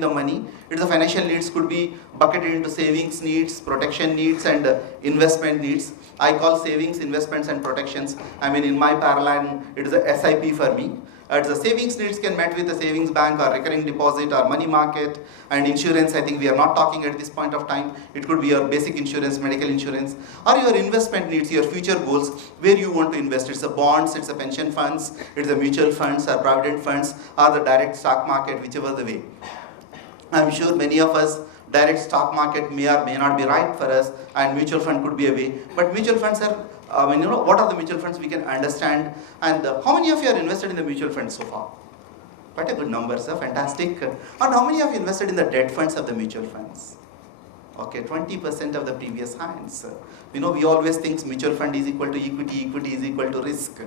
the money. It's the financial needs could be bucketed into savings needs, protection needs, and investment needs. I call savings, investments, and protections. I mean, in my parallel, it is a SIP for me. The savings needs can met with a savings bank or recurring deposit or money market, and insurance. I think we are not talking at this point of time. It could be your basic insurance, medical insurance, or your investment needs, your future goals, where you want to invest. It's a bonds, it's a pension funds, it's a mutual funds or provident funds, or the direct stock market, whichever the way. I'm sure many of us, direct stock market may or may not be right for us, and mutual fund could be a way. But mutual funds are, what are the mutual funds we can understand, and how many of you are invested in the mutual funds so far? Quite a good number, sir, fantastic. And how many of you invested in the debt funds of the mutual funds? Okay, 20% of the previous hands. We always think mutual fund is equal to equity, equity is equal to risk.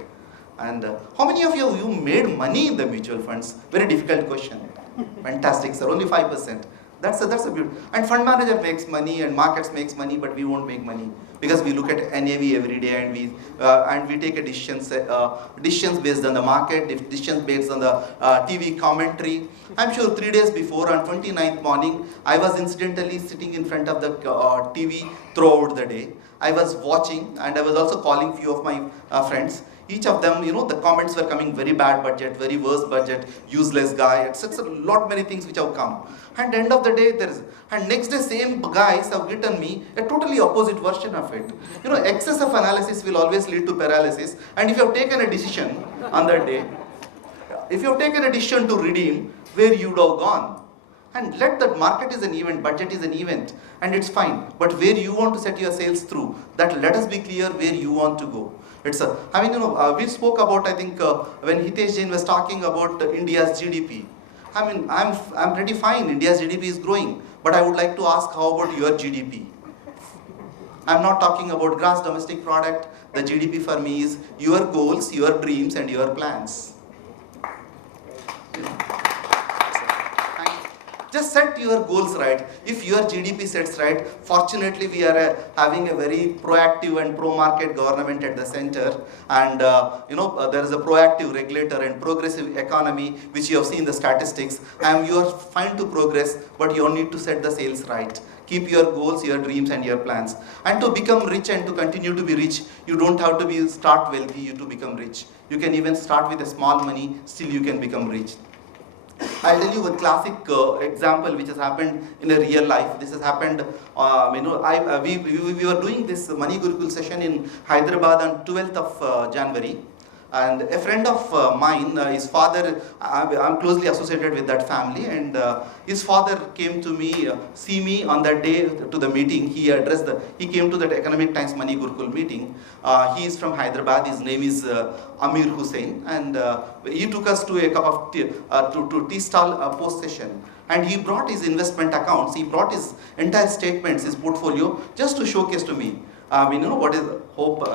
And how many of you made money in the mutual funds? Very difficult question. Fantastic, sir. Only 5%. That's a beauty. And fund manager makes money and markets makes money, but we won't make money because we look at NAV every day and we take a decisions based on the market, decisions based on the TV commentary. I'm sure 3 days before, on 29th morning, I was incidentally sitting in front of the TV throughout the day. I was watching, and I was also calling few of my friends. Each of them, the comments were coming: very bad budget, very worse budget, useless guy, etc. Many things which have come. And end of the day, and next day same guys have written me a totally opposite version of it. Excess of analysis will always lead to paralysis. And if you have taken a decision on that day, if you have taken a decision to redeem, where you would have gone. And let that market is an event, budget is an event, and it's fine. But where you want to set your sales through, that let us be clear where you want to go. We spoke about, I think, when Hitesh Jain was talking about India's GDP. I'm pretty fine. India's GDP is growing, but I would like to ask, how about your GDP? I'm not talking about gross domestic product. The GDP for me is your goals, your dreams, and your plans. Just set your goals right. If your GDP sets right, fortunately we are having a very proactive and pro-market government at the center, and there is a proactive regulator and progressive economy, which you have seen the statistics. And you are fine to progress, but you need to set the sales right. Keep your goals, your dreams, and your plans. And to become rich and to continue to be rich, you don't have to start wealthy to become rich. You can even start with a small money, still you can become rich. I'll tell you a classic example which has happened in a real life. This has happened, we were doing this Money Gurukul session in Hyderabad on 12th of January. And a friend of mine, his father, I'm closely associated with that family, and his father came to me, see me on that day to the meeting. He came to that Economic Times Money Gurukul meeting. He is from Hyderabad. His name is Amir Hussain, and he took us to a cup of tea, to tea stall post session. And he brought his investment accounts. He brought his entire statements, his portfolio, just to showcase to me. What is hope?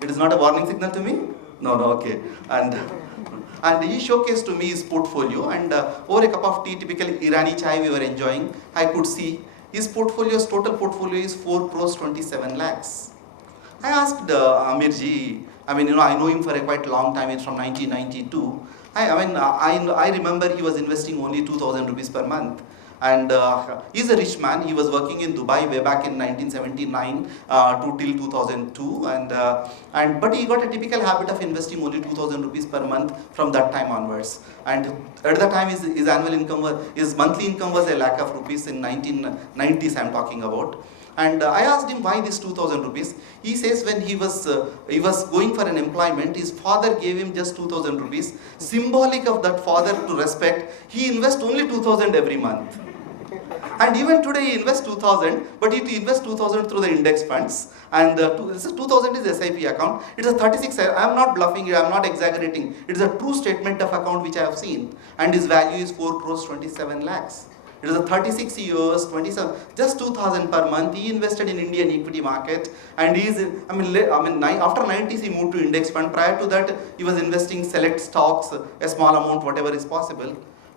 It is not a warning signal to me. No, okay. And he showcased to me his portfolio, and over a cup of tea, typically Irani chai we were enjoying, I could see his total portfolio is 4 crores 27 lakhs. I asked Amirji, I know him for a quite long time. It's from 1992. I remember he was investing only 2,000 rupees per month. And he's a rich man. He was working in Dubai way back in 1979 till 2002, but he got a typical habit of investing only 2,000 rupees per month from that time onwards. And at the time, his monthly income was a lakh of rupees in 1990s. I'm talking about. And I asked him why this 2,000 rupees. He says when he was going for an employment, his father gave him just 2,000 rupees. Symbolic of that father to respect, he invests only 2,000 every month. And even today he invests 2,000, but he invests 2,000 through the index funds. And 2,000 is SIP account. It's a 36. I am not bluffing it. I am not exaggerating. It is a true statement of account which I have seen. And his value is 4 crores 27 lakhs. It is a 36 years, 27, just 2,000 per month. He invested in Indian equity market, and after 90s he moved to index fund. Prior to that, he was investing select stocks, a small amount, whatever is possible.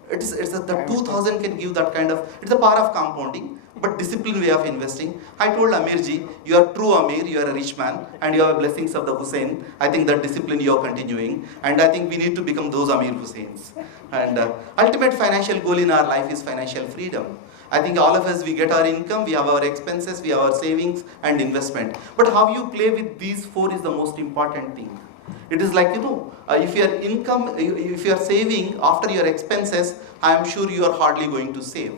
The 2,000 can give that kind of. It's the power of compounding. but disciplined way of investing. I told Amirji, you are true Amir, you are a rich man, and you have blessings of the Hussein. I think that discipline you are continuing, and I think we need to become those Amir Husseins. And ultimate financial goal in our life is financial freedom. I think all of us, we get our income, we have our expenses, we have our savings and investment. But how you play with these four is the most important thing. It is like, if your income, if you are saving after your expenses, I am sure you are hardly going to save.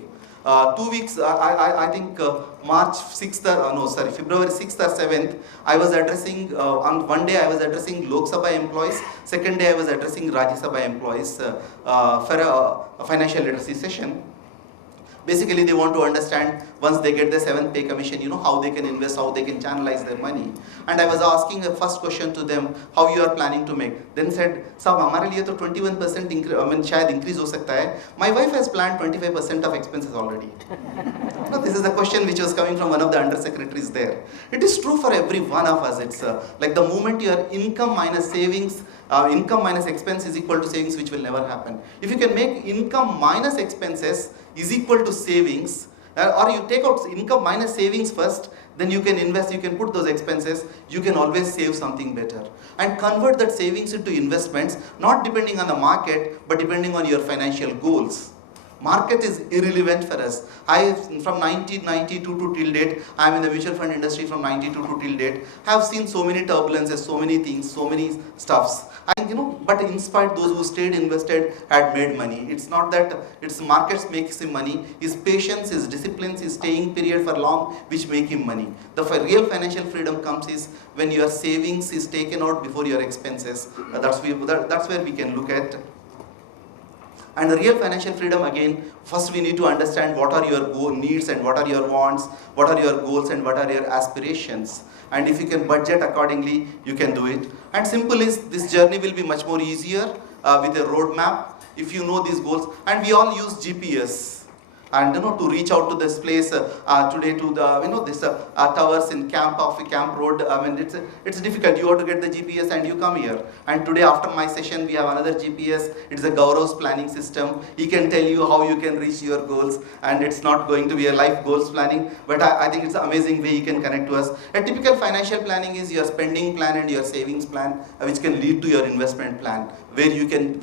2 weeks, I think March 6th, February 6th or 7th, I was addressing, on one day I was addressing Lok Sabha employees, second day I was addressing Rajya Sabha employees for a financial literacy session. Basically, they want to understand, once they get the 7th pay commission, how they can invest, how they can channelize their money. And I was asking a first question to them, how you are planning to make. Then said, "Sab, हमारे लिए तो 21% increase हो सकता है. My wife has planned 25% of expenses already." Now, this is a question which was coming from one of the undersecretaries there. It is true for every one of us. It's like the moment your income minus savings, income minus expense is equal to savings, which will never happen. If you can make income minus expenses is equal to savings, or you take out income minus savings first, then you can invest, you can put those expenses, you can always save something better. And convert that savings into investments, not depending on the market, but depending on your financial goals. Market is irrelevant for us. From 1992 to till date, I am in the mutual fund industry from 92 to till date. I have seen so many turbulences, so many things, so many stuffs. And but in spite, those who stayed invested had made money. It's not that it's markets makes him money. His patience, his discipline, his staying period for long, which make him money. The real financial freedom comes is when your savings is taken out before your expenses. That's where we can look at. And the real financial freedom, again, first we need to understand what are your needs and what are your wants, what are your goals and what are your aspirations. And if you can budget accordingly, you can do it. And simple is, this journey will be much more easier with a roadmap if you know these goals. And we all use GPS. And to reach out to this place today to the this towers in Camp Road. It's difficult. You have to get the GPS and you come here. And today after my session we have another GPS. It's a Gaurav's planning system. He can tell you how you can reach your goals, and it's not going to be a life goals planning. But I think it's an amazing way he can connect to us. A typical financial planning is your spending plan and your savings plan, which can lead to your investment plan, where you can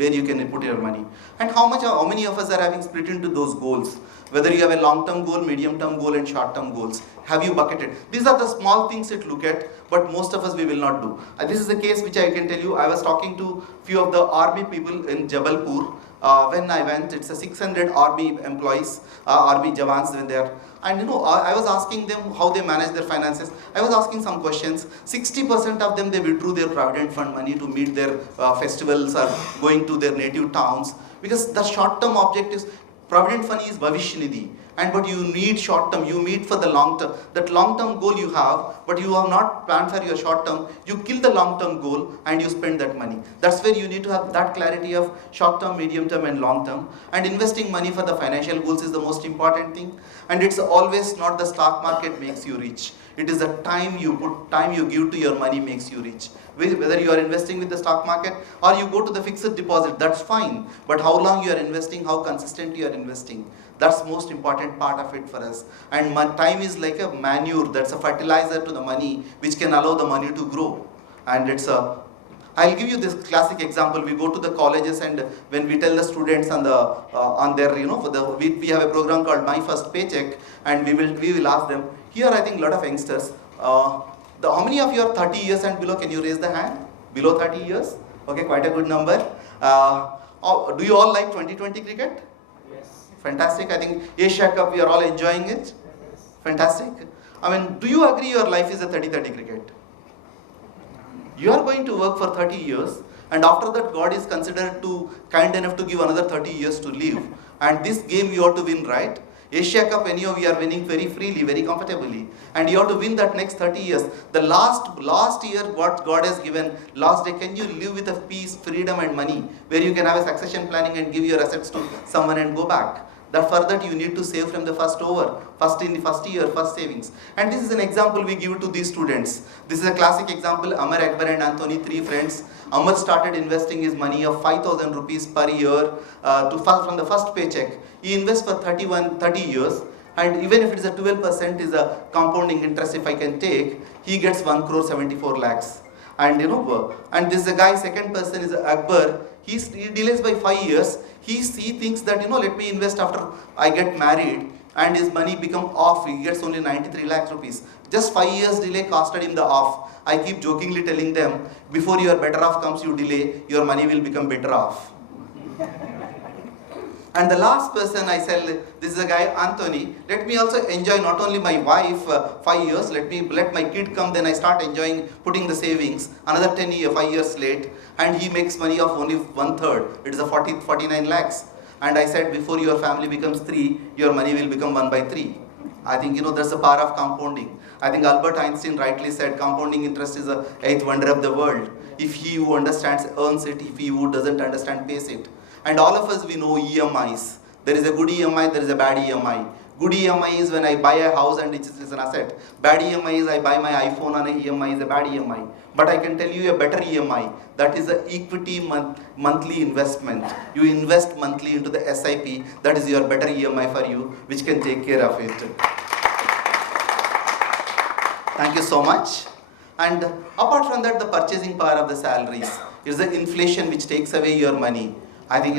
put your money. And how many of us are having split into those goals? Whether you have a long-term goal, medium-term goal and short-term goals. Have you bucketed? These are the small things that look at, but most of us we will not do. This is a case which I can tell you. I was talking to few of the army people in Jabalpur. When I went, it's a 600 army employees, army Jawans when there. And I was asking them how they manage their finances. I was asking some questions. 60% of them, they withdrew their provident fund money to meet their festivals or going to their native towns. Because the short-term objectives, Provident Fund is Bhavishya Nidhi, but you need short term, you meet for the long term. That long term goal you have, but you have not planned for your short term, you kill the long term goal and you spend that money. That's where you need to have that clarity of short term, medium term and long term. And investing money for the financial goals is the most important thing. And it's always not the stock market makes you rich. It is the time you give to your money makes you rich. Whether you are investing with the stock market or you go to the fixed deposit, that's fine. But how long you are investing, how consistent you are investing, that's most important part of it for us. And time is like a manure, that's a fertilizer to the money, which can allow the money to grow. And I'll give you this classic example. We go to the colleges, and when we tell the students on their we have a program called My First Paycheck, and we will ask them. Here I think a lot of youngsters. How many of you are 30 years and below? Can you raise the hand? Below 30 years? Okay, quite a good number. Do you all like 2020 cricket? Yes. Fantastic. I think Asia Cup, we are all enjoying it. Fantastic. Do you agree your life is a 30-30 cricket? You are going to work for 30 years, and after that God is considered kind enough to give another 30 years to live. And this game you have to win, right? Asia Cup, anyhow, we are winning very freely, very comfortably. And you have to win that next 30 years. The last year, what God has given, last day, can you live with a peace, freedom and money, where you can have a succession planning and give your assets to someone and go back? That for that you need to save from the first in the first year, first savings. And this is an example we give to these students. This is a classic example. Amar, Akbar and Anthony, 3 friends. Amar started investing his money of 5,000 rupees per year from the first paycheck. He invests for 30 years. And even if it is a 12% is a compounding interest if I can take, he gets 1 crore 74 lakhs. And and this guy, second person is Akbar, he delays by 5 years. He thinks that, let me invest after I get married, and his money become off. He gets only 93 lakhs rupees. Just 5 years delay costed him the off. I keep jokingly telling them, before your better off comes, you delay, your money will become better off. And the last person I sell, this is a guy, Anthony. Let me also enjoy not only my wife 5 years, let my kid come, then I start enjoying putting the savings. Another 10 years, 5 years late, and he makes money of only 1/3. It is a 49 lakhs. And I said, before your family becomes 3, your money will become 1/3. I think, that's the power of compounding. I think Albert Einstein rightly said, compounding interest is the 8th wonder of the world. If he who understands earns it, if he who doesn't understand pays it. And all of us, we know EMIs. There is a good EMI, there is a bad EMI. Good EMI is when I buy a house and it is an asset. Bad EMI is I buy my iPhone on a EMI is a bad EMI. But I can tell you a better EMI. That is the equity monthly investment. You invest monthly into the SIP. That is your better EMI for you, which can take care of it. Thank you so much. And apart from that, the purchasing power of the salaries is the inflation which takes away your money. I think,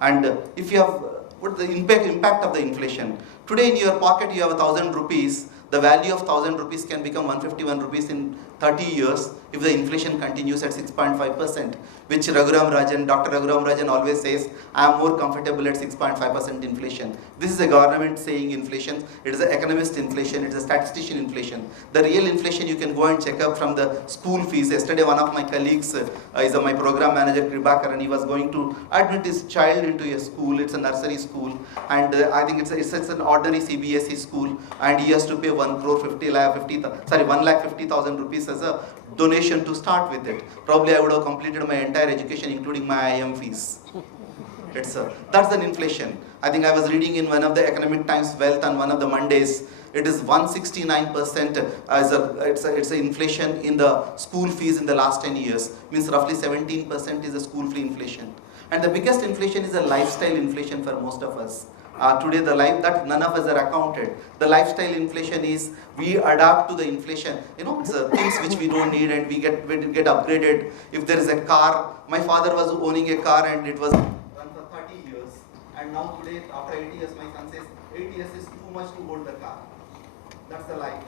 and if you have, what the impact of the inflation? Today in your pocket you have 1,000 rupees. The value of 1,000 rupees can become 151 rupees in 30 years if the inflation continues at 6.5%, which Dr. Raghuram Rajan always says, I am more comfortable at 6.5% inflation. This is a government saying inflation. It is an economist inflation. It is a statistician inflation. The real inflation you can go and check up from the school fees. Yesterday one of my colleagues is my program manager, Kribakar, and he was going to admit his child into a school. It's a nursery school, and I think it's an ordinary CBSE school, and he has to pay 1,50,000 rupees as a donation to start with it. Probably I would have completed my entire education, including my IM fees. That's an inflation. I think I was reading in one of the Economic Times Wealth on one of the Mondays. It is 169% it's an inflation in the school fees in the last 10 years. Means roughly 17% is a school fee inflation. And the biggest inflation is a lifestyle inflation for most of us. Today that none of us are accounted. The lifestyle inflation is we adapt to the inflation. It's things which we don't need and we get upgraded. If there is a car, my father was owning a car and it was run for 30 years. And now today, after 80 years, my son says 8 years is too much to hold the car. That's the life.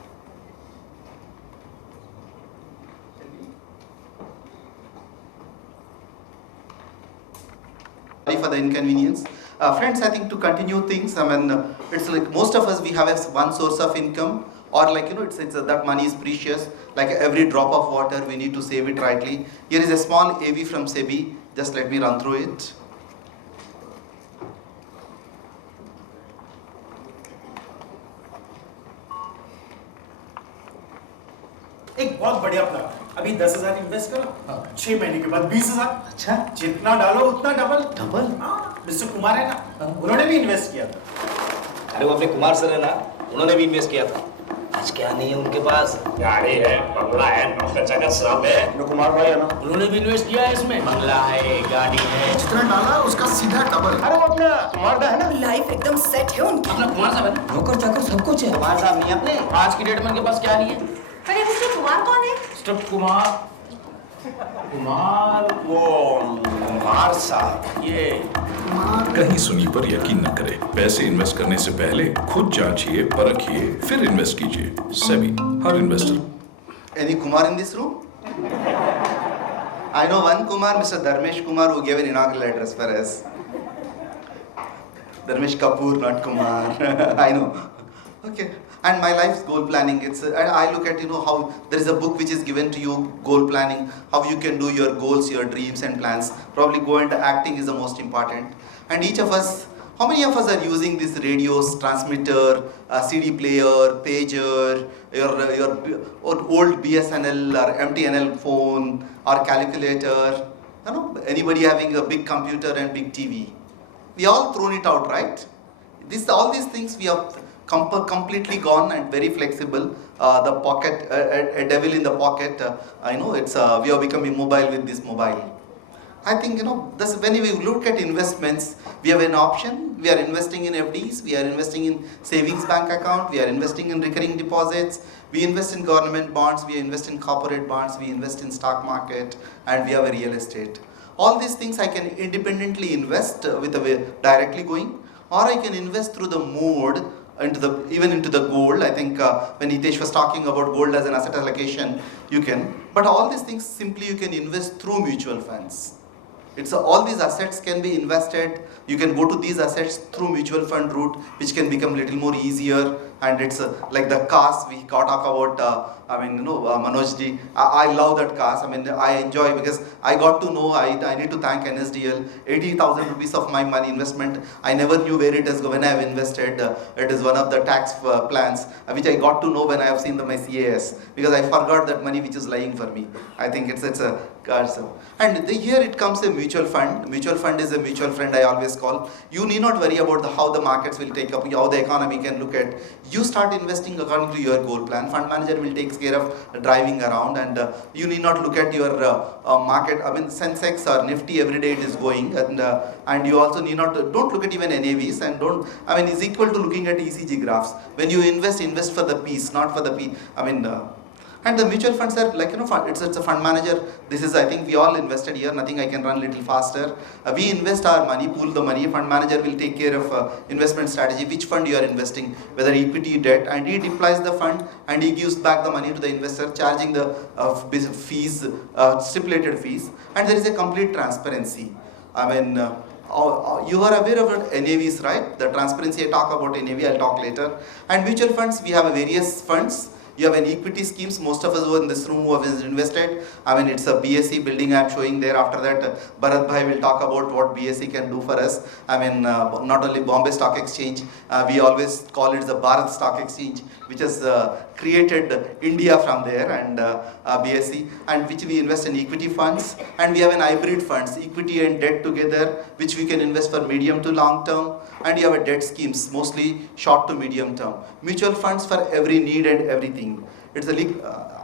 Sorry for the inconvenience. Friends, I think to continue things, it's like most of us, we have one source of income, or that money is precious. Like every drop of water, we need to save it rightly. Here is a small AV from SEBI. Just let me run through it. एक बहुत बढ़िया plan. अभी 10,000 invest करो, 6 महीने के बाद 20,000। अच्छा, जितना डालो उतना डबल। हाँ, मिस्टर कुमार है ना, उन्होंने भी इन्वेस्ट किया था। अरे वो अपने कुमार सर है ना, उन्होंने भी इन्वेस्ट किया था। आज क्या नहीं है उनके पास? गाड़ी है, बंगला है, नौकर सब है। कुमार भाई है ना, उन्होंने भी इन्वेस्ट किया है इसमें। बंगला है, गाड़ी है, जितना डाला उसका सीधा डबल। अरे वो अपना कुमार दा है ना, लाइफ एकदम सेट है उनकी। अपना कुमार साहब है ना, नौकर चाकर सब कुछ है। कुमार साहब नहीं अपने, आज की डेट में उनके पास क्या नहीं है? अरे मिस्टर कुमार कौन है? मिस्टर कुमार वो कुमार साहब, ये कहीं सुनी पर यकीन न करें। पैसे इन्वेस्ट करने से पहले खुद जांचिए, परखिए, फिर इन्वेस्ट कीजिए। सेबी, हर investor. Any Kumar in this room? I know one Kumar, Mr. Dharmesh Kumar, who gave an inaugural address for us. Dharmesh Kapoor, not Kumar. I know. Okay. And my life's goal planning, and I look at, how there is a book which is given to you, goal planning, how you can do your goals, your dreams and plans. Probably go into acting is the most important. And each of us, how many of us are using this radios, transmitter, CD player, pager, your old BSNL or MTNL phone or calculator? Anybody having a big computer and big TV? We all thrown it out, right? All these things we have completely gone and very flexible. The pocket, a devil in the pocket. We have become immobile with this mobile. I think, this, when we look at investments, we have an option. We are investing in FDs, we are investing in savings bank account, we are investing in recurring deposits, we invest in government bonds, we invest in corporate bonds, we invest in stock market, and we have a real estate. All these things I can independently invest with a way directly going, or I can invest through the mode even into the gold. I think when Hitesh was talking about gold as an asset allocation, you can. But all these things simply you can invest through mutual funds. It's all these assets can be invested. You can go to these assets through mutual fund route, which can become little more easier. And it's like the cars we talk about. Manoj ji, I love that cars. I enjoy because I got to know. I need to thank NSDL. 80,000 rupees of my money investment. I never knew where it is when I have invested. It is one of the tax plans which I got to know when I have seen my CAS, because I forgot that money which is lying for me. I think it's a and here it comes a mutual fund. Mutual fund is a mutual friend, I always call. You need not worry about how the markets will take up, how the economy can look at. You start investing according to your goal plan. Fund manager will take care of driving around, and you need not look at your market. Sensex or Nifty every day it is going, and you also need not don't look at even NAVs, and it's equal to looking at ECG graphs. When you invest for the piece, not for the P. And the mutual funds are like, it's a fund manager. This is, I think we all invested here. Nothing I can run little faster. We invest our money, pool the money. Fund manager will take care of investment strategy, which fund you are investing, whether equity, debt, and he deploys the fund and he gives back the money to the investor, charging the fees, stipulated fees. And there is a complete transparency. You are aware of NAVs, right? The transparency I talk about NAV, I'll talk later. And mutual funds, we have various funds. You have an equity schemes. Most of us who are in this room who have invested. It's a BSE building I am showing there. After that, Bharat Bhai will talk about what BSE can do for us. Not only Bombay Stock Exchange, we always call it the Bharat Stock Exchange, which has created India from there, and BSE, and which we invest in equity funds. And we have an hybrid funds, equity and debt together, which we can invest for medium to long term. And you have a debt schemes, mostly short to medium term. Mutual funds for every need and everything. It's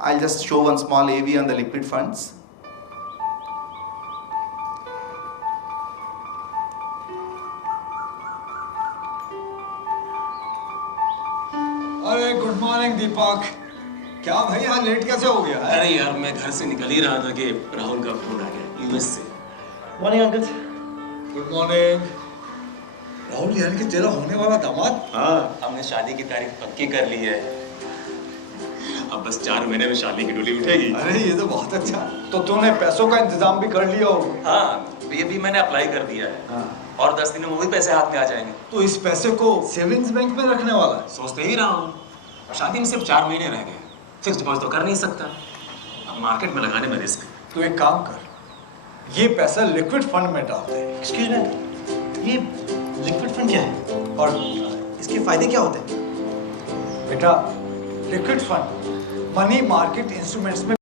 I'll just show one small AV on the liquid funds. अरे good morning दीपक। क्या भाई यहाँ late कैसे हो गया? अरे यार मैं घर से निकल ही रहा था कि राहुल का फोन आ गया यूएस से। Morning uncle. Good morning. Rahul यानी कि तेरा होने वाला दामाद? हाँ, हमने शादी की तारीख पक्की कर ली है। अब बस 4 महीने में शादी की डोली उठेगी। अरे ये तो बहुत अच्छा। तो तूने पैसों का इंतजाम भी कर लिया होगा? हाँ, ये भी मैंने अप्लाई कर दिया है। हाँ। और 10 दिन में वो भी पैसे हाथ में आ जाएंगे। तो इस पैसे को सेविंग्स बैंक में रखने वाला है? सोचते ही रहा हूँ। शादी में सिर्फ 4 महीने रह गए। फिक्स डिपॉजिट तो कर नहीं सकता। अब मार्केट में लगाने में रिस्क है। तो एक काम कर, ये पैसा लिक्विड फंड में डाल दे। एक्सक्यूज मी, ये लिक्विड फंड क्या है और इसके फायदे क्या होते हैं? बेटा, liquid fund money market instruments में